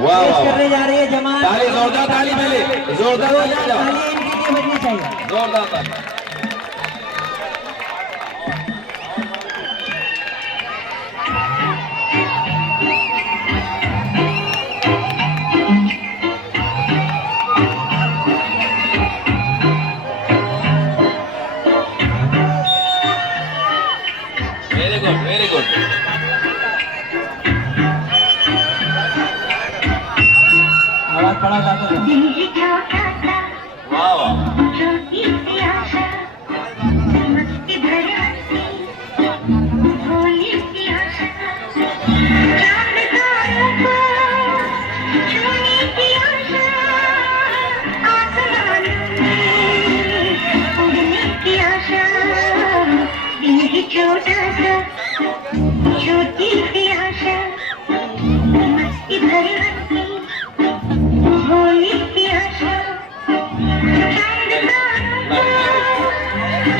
वाह पेश वाह करने जा रही है जमात। ताली, जोरदार ताली पहले, जोरदार ताली बजाओ। ताली इनके लिए बजनी चाहिए। जोरदार ताली। Very good, very good. आवाज पड़ा था तो वाह वाह छोटा सा छोटी सी आशा मस्ती भरी हंसी भोली सी आशा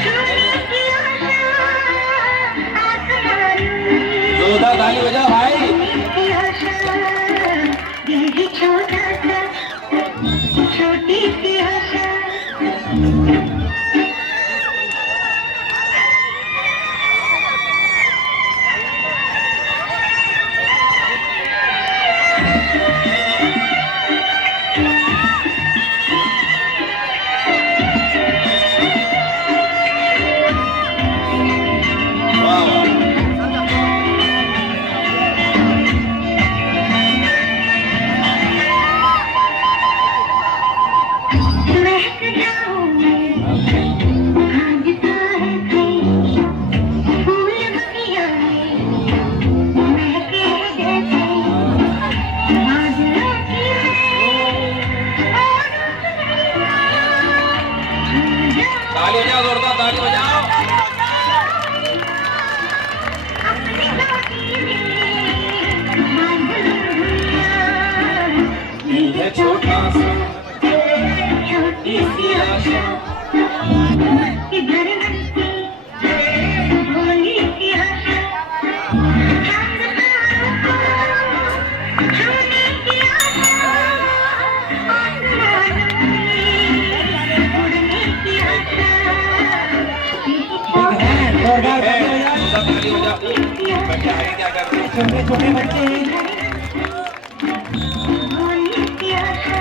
छोटी सी आशा आसमान जोरदार ताली बजाओ भाई। की आशा दिल ही छोटा सा छोटी सी आशा वाह वाह महक जाऊं भागता है कहीं फूल बगिया में महके जैसे बादलों की ताली बजाओ, जोरदार ताली बजाओ। अपनी गाड़ी में बादलों दुनिया दिल है छोटा सा छोटी सी आशा इधर बनती भोली सी आशा चांद तारों को छूने की आशा आसमानों में उड़ने की आशा ठीक है, जोरदार ताली बजाओ। ताली बजाओ। बच्चे आगे क्या कर रहे हैं? छोटे छोटे बच्चे हैं। भोली सी आशा